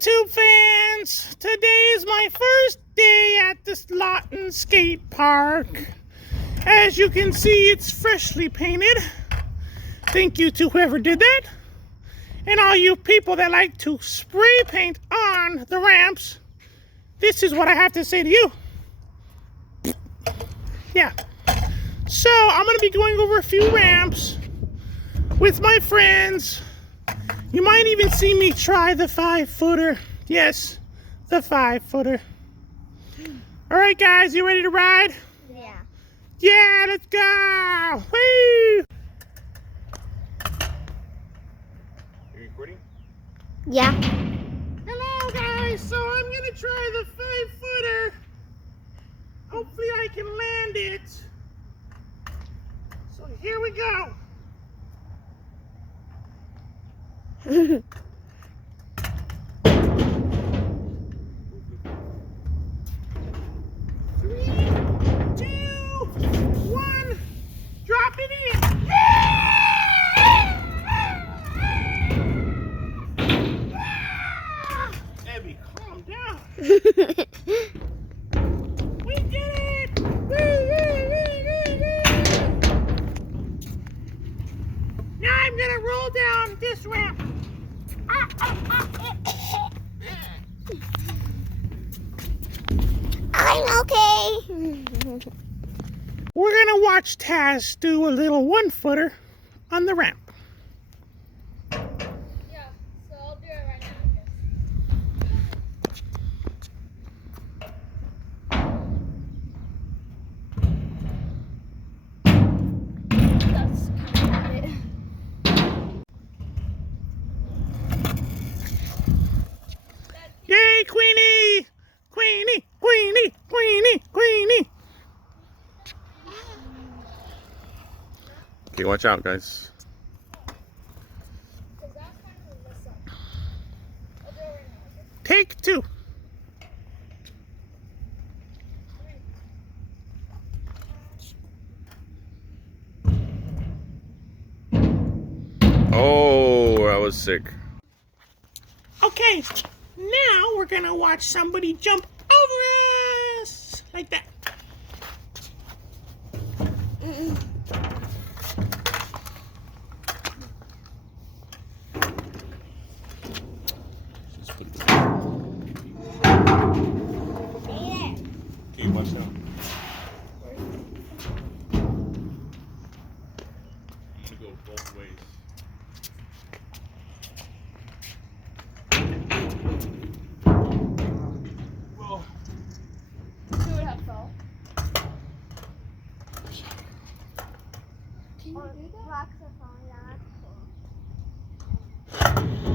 YouTube fans, today is my first day at this Lawton skate park. As you can see, it's freshly painted. Thank you to whoever did that. And all you people that like to spray paint on the ramps, this is what I have to say to you. Yeah. So, I'm going to be going over a few ramps with my friends. You might even see me try the 5-footer. Yes, the 5-footer. All right, guys, you ready to ride? Yeah. Yeah, let's go! Woo! Are you recording? Yeah. Hello, guys. So I'm gonna try the 5-footer. Hopefully, I can land it. So here we go. 3, 2, 1, drop it in. Abby, calm down. We did it! Woo, woo, woo, woo, woo. Now I'm gonna roll down this ramp. I'm okay. We're gonna watch Taz do a little 1-footer on the ramp. Yeah, so I'll do it right now, I guess. That's kind of it. Yay, Queenie! Queenie, Queenie, Queenie, Queenie! Okay, watch out, guys. Because that's kind of a mess up. I'll do it right now, I guess. Take 2. Oh, that was sick. Okay, now we're gonna watch somebody jump over us! Like that. Okay, watch out. I'm gonna go both ways. Whoa. Who would have fell? Can you do that? Rocks are falling down. That's cool.